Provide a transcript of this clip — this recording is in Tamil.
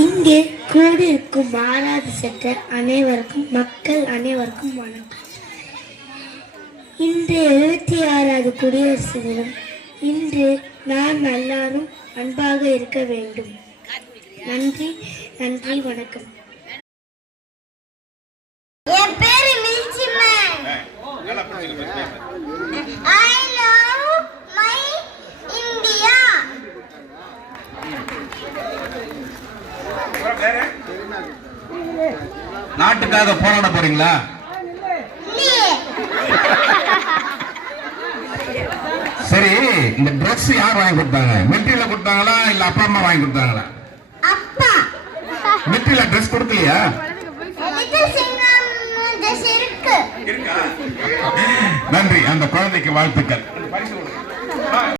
இங்கே கூடியிருக்கும் பாரத சட்ட அனைவருக்கும் மக்கள் அனைவருக்கும் வணக்கம். இன்று 76வது குடியரசு தினம். இன்று நாம் எல்லாரும் அன்பாக இருக்க வேண்டும். நன்றி நன்றி, வணக்கம். என் பேரு மில்ச்சிமேன். I love my India. நாட்டுக்காக போராட போறீங்களா? சரி, இந்த ட்ரெஸ் யார் வாங்கி கொடுத்தாங்க? மிலிட்டரியில கொடுத்தாங்களா இல்ல அப்பா அம்மா வாங்கி கொடுத்தாங்களா? அப்பா. மிலிட்டரியில ட்ரெஸ் கொடுக்கலையா? இருக்கு. நன்றி. அந்த குழந்தைக்கு வாழ்த்துக்கள்.